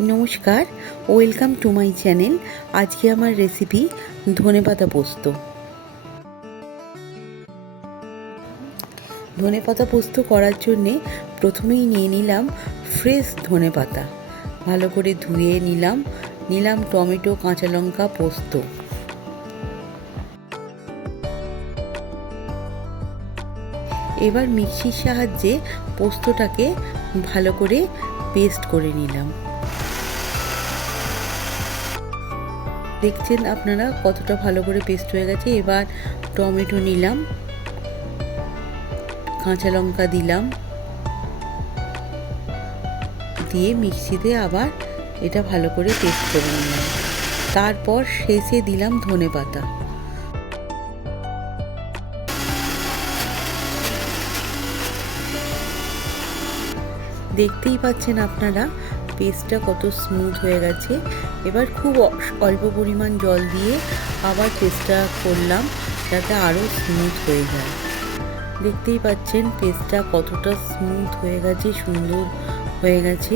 নমস্কার, welcome to my channel. আজকে আমার রেসিপি ধনেপাতা পোস্ত। ধনেপাতা পোস্ত করার জন্যে প্রথমেই নিয়ে নিলাম ফ্রেশ ধনেপাতা, ভালো করে ধুয়ে নিলাম টমেটো, কাঁচা লঙ্কা, পোস্ত। এবার মিক্সির সাহায্যে পোস্তটাকে ভালো করে পেস্ট করে নিলাম। দেখছেন আপনারা কতটা ভালো করে পেস্ট হয়ে গেছে। এবার টমেটো নিলাম, কাঁচা লঙ্কা দিলাম, দিয়ে মিক্সিতে আবার এটা ভালো করে পেস্ট করে নিলাম। তারপর শেষে দিলাম ধনেপাতা। দেখতেই পাচ্ছেন আপনারা পেস্টটা কত স্মুথ হয়ে গেছে। এবার খুব অল্প পরিমাণ জল দিয়ে আবার পেস্টটা করলাম যাতে আরও স্মুথ হয়ে যায়। দেখতেই পাচ্ছেন পেস্টটা কতটা স্মুথ হয়ে গেছে, সুন্দর হয়ে গেছে।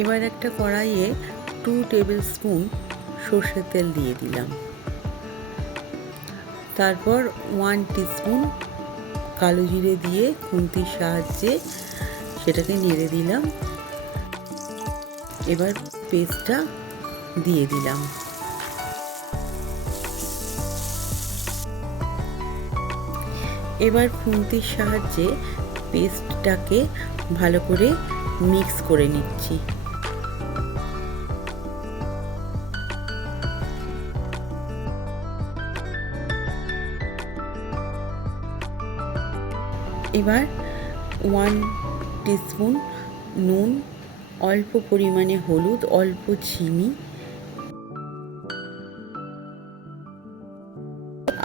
এবার একটা কড়াইয়ে 2 টেবিল স্পুন সর্ষের তেল দিয়ে দিলাম। তারপর 1 টিস্পুন কালো জিরে দিয়ে খুন্তির সাহায্যে সেটাকে নেড়ে দিলাম। এবার পেস্টটা দিয়ে দিলাম। এবার খুন্তির সাহায্যে পেস্টটাকে ভালো করে মিক্স করে নিচ্ছি। এবার 1 টিস্পুন নুন, অল্প পরিমাণে হলুদ, অল্প চিনি,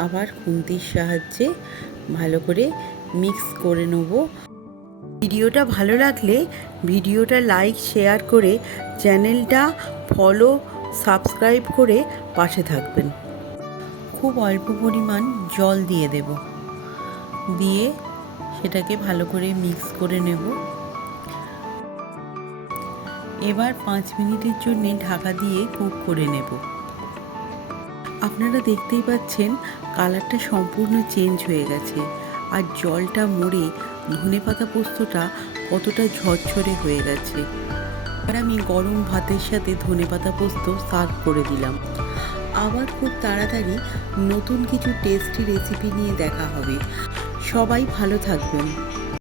আবার খুন্তির সাহায্যে ভালো করে মিক্স করে নেব। ভিডিওটা ভালো লাগলে ভিডিওটা লাইক, শেয়ার করে চ্যানেলটা ফলো, সাবস্ক্রাইব করে পাশে থাকবেন। খুব অল্প পরিমাণ জল দিয়ে দেব, দিয়ে সেটাকে ভালো করে মিক্স করে নেব। এবার 5 মিনিটের জন্য ঢাকা দিয়ে কুক করে নেব। আপনারা দেখতেই পাচ্ছেন কালারটা সম্পূর্ণ চেঞ্জ হয়ে গেছে, আর জলটা মরে ধনেপাতা পোস্তটা কতটা ঝরঝরে হয়ে গেছে। আর আমি গরম ভাতের সাথে ধনেপাতা পোস্ত সার্ভ করে দিলাম। আবার খুব তাড়াতাড়ি নতুন কিছু টেস্টি রেসিপি নিয়ে দেখা হবে। সবাই ভালো থাকবেন।